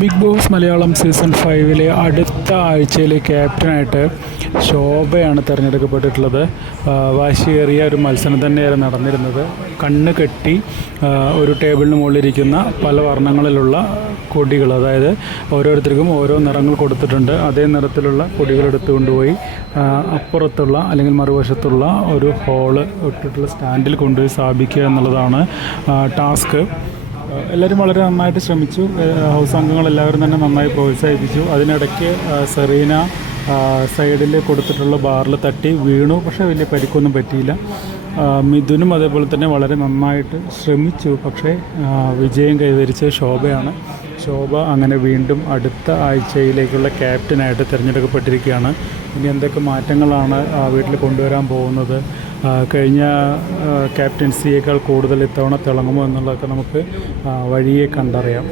Big boss Malayalam season 5 അടുത്ത ആഴ്ചയിലെ ക്യാപ്റ്റനായിട്ട് ശോഭയാണ് തിരഞ്ഞെടുക്കപ്പെട്ടിട്ടുള്ളത്. വാശിയേറിയ ഒരു മത്സരം തന്നെയായിരുന്നു നടന്നിരുന്നത്. കണ്ണ് കെട്ടി ഒരു ടേബിളിന് മുകളിലിരിക്കുന്ന പല വർണ്ണങ്ങളിലുള്ള കൊടികൾ, അതായത് ഓരോരുത്തർക്കും ഓരോ നിറങ്ങൾ കൊടുത്തിട്ടുണ്ട്. അതേ നിറത്തിലുള്ള കൊടികൾ എടുത്തുകൊണ്ടുപോയി അപ്പുറത്തുള്ള അല്ലെങ്കിൽ മറുവശത്തുള്ള ഒരു ഹോള് ഇട്ടിട്ടുള്ള സ്റ്റാൻഡിൽ കൊണ്ടുപോയി സ്ഥാപിക്കുക എന്നുള്ളതാണ് ടാസ്ക്. എല്ലാവരും വളരെ നന്നായിട്ട് ശ്രമിച്ചു. ഹൗസ് അംഗങ്ങളെല്ലാവരും തന്നെ നന്നായി പ്രോത്സാഹിപ്പിച്ചു. അതിനിടയ്ക്ക് സെറീന സൈഡിൽ കൊടുത്തിട്ടുള്ള ബാറിൽ തട്ടി വീണു, പക്ഷേ വലിയ പരിക്കൊന്നും പറ്റിയില്ല. മിഥുനും അതേപോലെ തന്നെ വളരെ നന്നായിട്ട് ശ്രമിച്ചു, പക്ഷേ വിജയം കൈവരിച്ച ശോഭയാണ്. ശോഭ അങ്ങനെ വീണ്ടും അടുത്ത ആഴ്ചയിലേക്കുള്ള ക്യാപ്റ്റനായിട്ട് തിരഞ്ഞെടുക്കപ്പെട്ടിരിക്കുകയാണ്. ഇനി എന്തൊക്കെ മാറ്റങ്ങളാണ് വീട്ടിൽ കൊണ്ടുവരാൻ പോകുന്നത്, കഴിഞ്ഞ ക്യാപ്റ്റൻസിയേക്കാൾ കൂടുതൽ ഇത്തവണ തിളങ്ങുമോ എന്നുള്ളതൊക്കെ നമുക്ക് വഴിയെ കണ്ടറിയാം.